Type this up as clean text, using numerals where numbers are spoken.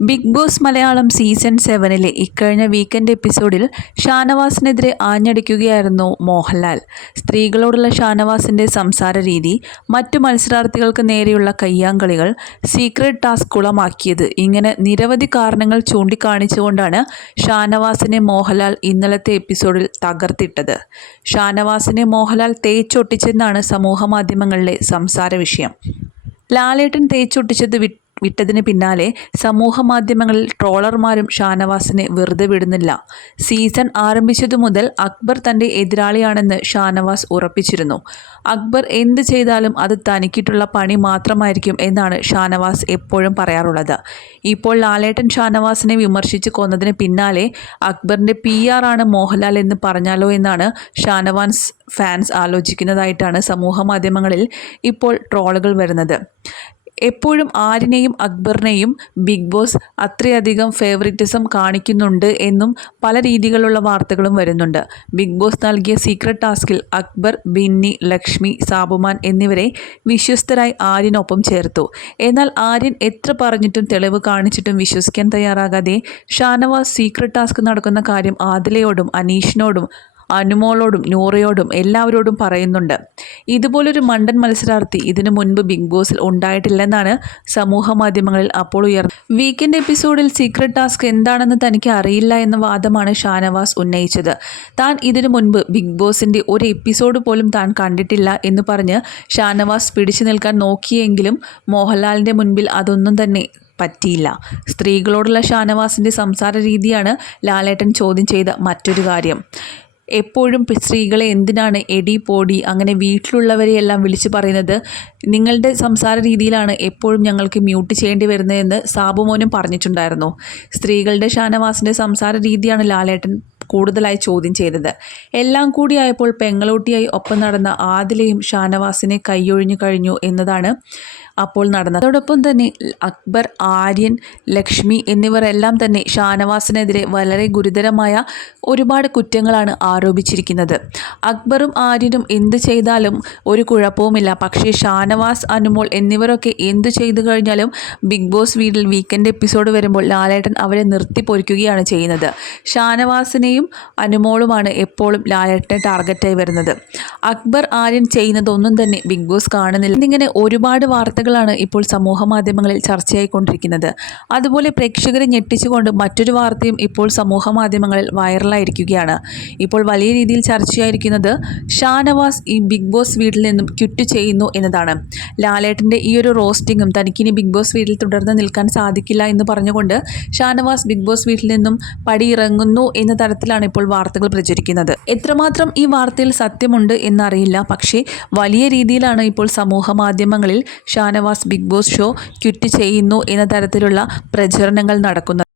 Big boss Malayalam season 7-ലെ ഇക്കഴിഞ്ഞ weekend എപ്പിസോഡിൽ ഷാനവാസിനെതിരെ ആഞ്ഞടിക്കുകയായിരുന്നു മോഹൻലാൽ. സ്ത്രീകളോടുള്ള ഷാനവാസിൻ്റെ സംസാര രീതി, മറ്റു മത്സരാർത്ഥികൾക്ക് നേരെയുള്ള കയ്യാങ്കളികൾ, സീക്രട്ട് ടാസ്ക് കുളമാക്കിയത്, ഇങ്ങനെ നിരവധി കാരണങ്ങൾ ചൂണ്ടിക്കാണിച്ചുകൊണ്ടാണ് ഷാനവാസിനെ മോഹൻലാൽ ഇന്നലത്തെ എപ്പിസോഡിൽ തകർത്തിട്ടത്. ഷാനവാസിനെ മോഹൻലാൽ തേച്ചൊട്ടിച്ചെന്നാണ് സമൂഹമാധ്യമങ്ങളിലെ സംസാര വിഷയം. ലാലേട്ടൻ തേച്ചൊട്ടിച്ചത് വിട്ടതിന് പിന്നാലെ സമൂഹമാധ്യമങ്ങളിൽ ട്രോളർമാരും ഷാനവാസിനെ വെറുതെ വിടുന്നില്ല. സീസൺ ആരംഭിച്ചതു മുതൽ അക്ബർ തൻ്റെ എതിരാളിയാണെന്ന് ഷാനവാസ് ഉറപ്പിച്ചിരുന്നു. അക്ബർ എന്ത് ചെയ്താലും അത് തനിക്കിട്ടുള്ള പണി മാത്രമായിരിക്കും എന്നാണ് ഷാനവാസ് എപ്പോഴും പറയാറുള്ളത്. ഇപ്പോൾ ലാലേട്ടൻ ഷാനവാസിനെ വിമർശിച്ച് കൊന്നതിന് പിന്നാലെ അക്ബറിൻ്റെ PR ആണ് മോഹൻലാൽ എന്ന് പറഞ്ഞാലോ എന്നാണ് ഷാനവാസ് ഫാൻസ് ആലോചിക്കുന്നതായിട്ടാണ് സമൂഹമാധ്യമങ്ങളിൽ ഇപ്പോൾ ട്രോളുകൾ വരുന്നത്. എപ്പോഴും ആര്യനെയും അക്ബറിനെയും ബിഗ് ബോസ് അത്രയധികം ഫേവറിറ്റിസം കാണിക്കുന്നുണ്ട് എന്നും പല രീതിയിലുള്ള വാർത്തകളും വരുന്നുണ്ട്. ബിഗ് ബോസ് നൽകിയ സീക്രട്ട് ടാസ്കിൽ അക്ബർ, ബിന്നി, ലക്ഷ്മി, സാബുമാൻ എന്നിവരെ വിശ്വസ്തരായി ആര്യനൊപ്പം ചേർത്തു. എന്നാൽ ആര്യൻ എത്ര പറഞ്ഞിട്ടും തെളിവ് കാണിച്ചിട്ടും വിശ്വസിക്കാൻ തയ്യാറാകാതെ ഷാനവാസ് സീക്രട്ട് ടാസ്ക് നടക്കുന്ന കാര്യം ആദിലയോടും അനീഷിനോടും അനുമോളോടും നൂറയോടും എല്ലാവരോടും പറയുന്നുണ്ട്. ഇതുപോലൊരു മണ്ടൻ മത്സരാർത്ഥി ഇതിനു മുൻപ് ബിഗ് ബോസിൽ ഉണ്ടായിട്ടില്ലെന്നാണ് സമൂഹ മാധ്യമങ്ങളിൽ അപ്പോൾ ഉയർന്നത്. വീക്കെൻഡ് എപ്പിസോഡിൽ സീക്രട്ട് ടാസ്ക് എന്താണെന്ന് തനിക്ക് അറിയില്ല എന്ന വാദമാണ് ഷാനവാസ് ഉന്നയിച്ചത്. താൻ ഇതിനു മുൻപ് ബിഗ് ബോസിൻ്റെ ഒരു എപ്പിസോഡ് പോലും താൻ കണ്ടിട്ടില്ല എന്ന് പറഞ്ഞ് ഷാനവാസ് പിടിച്ചു നിൽക്കാൻ നോക്കിയെങ്കിലും മോഹൻലാലിൻ്റെ മുൻപിൽ അതൊന്നും തന്നെ പറ്റിയില്ല. സ്ത്രീകളോടുള്ള ഷാനവാസിൻ്റെ സംസാര രീതിയാണ് ലാലേട്ടൻ ചോദ്യം ചെയ്ത മറ്റൊരു കാര്യം. എപ്പോഴും സ്ത്രീകളെ എന്തിനാണ് എടി പോടി അങ്ങനെ വീട്ടിലുള്ളവരെയെല്ലാം വിളിച്ചു പറയുന്നത്? നിങ്ങളുടെ സംസാര രീതിയിലാണ് എപ്പോഴും ഞങ്ങൾക്ക് മ്യൂട്ട് ചെയ്യേണ്ടി വരുന്നതെന്ന് സാബുമോനും പറഞ്ഞിട്ടുണ്ടായിരുന്നു. സ്ത്രീകളുടെ ഷാനവാസിൻ്റെ സംസാര രീതിയാണ് ലാലേട്ടൻ കൂടുതലായി ചോദ്യം ചെയ്തത്. എല്ലാം കൂടിയായപ്പോൾ പെങ്ങളൂട്ടിയായി ഒപ്പം നടന്ന ആദിലയും ഷാനവാസിനെ കൈയൊഴിഞ്ഞു കഴിഞ്ഞു എന്നതാണ് അപ്പോൾ നടന്നത്. അതോടൊപ്പം തന്നെ അക്ബർ, ആര്യൻ, ലക്ഷ്മി എന്നിവരെല്ലാം തന്നെ ഷാനവാസിനെതിരെ വളരെ ഗുരുതരമായ ഒരുപാട് കുറ്റങ്ങളാണ് ആരോപിച്ചിരിക്കുന്നത്. അക്ബറും ആര്യനും എന്ത് ചെയ്താലും ഒരു കുഴപ്പവുമില്ല. പക്ഷേ ഷാനവാസ്, അനുമോൾ എന്നിവരൊക്കെ എന്തു ചെയ്തു കഴിഞ്ഞാലും ബിഗ് ബോസ് വീട്ടിൽ വീക്കെൻഡ് എപ്പിസോഡ് വരുമ്പോൾ ലാലേട്ടൻ അവരെ നിർത്തി പൊരിക്കുകയാണ് ചെയ്യുന്നത്. ഷാനവാസിനെയും അനുമോളുമാണ് എപ്പോഴും ലാലേട്ടനെ ടാർഗറ്റായി വരുന്നത്. അക്ബർ, ആര്യൻ ചെയ്യുന്നതൊന്നും തന്നെ ബിഗ് ബോസ് കാണുന്നില്ല എന്നിങ്ങനെ ഒരുപാട് വാർത്തകളാണ് ഇപ്പോൾ സമൂഹ മാധ്യമങ്ങളിൽ ചർച്ചയായിക്കൊണ്ടിരിക്കുന്നത്. അതുപോലെ പ്രേക്ഷകരെ ഞെട്ടിച്ചുകൊണ്ട് മറ്റൊരു വാർത്തയും ഇപ്പോൾ സമൂഹ മാധ്യമങ്ങളിൽ വൈറലായിരിക്കുകയാണ്. ഇപ്പോൾ വലിയ രീതിയിൽ ചർച്ചയായിരിക്കുന്നത് ഷാനവാസ് ഈ ബിഗ് ബോസ് വീട്ടിൽ നിന്നും ക്വിറ്റ് ചെയ്യുന്നു എന്നതാണ്. ലാലേട്ടൻ്റെ ഈ ഒരു റോസ്റ്റിങ്ങും തനിക്കിനി ബിഗ് ബോസ് വീട്ടിൽ തുടർന്ന് നിൽക്കാൻ സാധിക്കില്ല എന്ന് പറഞ്ഞുകൊണ്ട് ഷാനവാസ് ബിഗ് ബോസ് വീട്ടിൽ നിന്നും പടിയിറങ്ങുന്നു എന്ന തരത്തിലാണ് ഇപ്പോൾ വാർത്തകൾ പ്രചരിക്കുന്നത്. എത്രമാത്രം ഈ വാർത്തയിൽ സത്യമുണ്ട് എന്നറിയില്ല. പക്ഷേ വലിയ രീതിയിലാണ് ഇപ്പോൾ സമൂഹ മാധ്യമങ്ങളിൽ Shanavas Bigg Boss show quit ചെയ്യുന്നു എന്ന തരത്തിലുള്ള പ്രചരണങ്ങൾ നടക്കുന്നത്.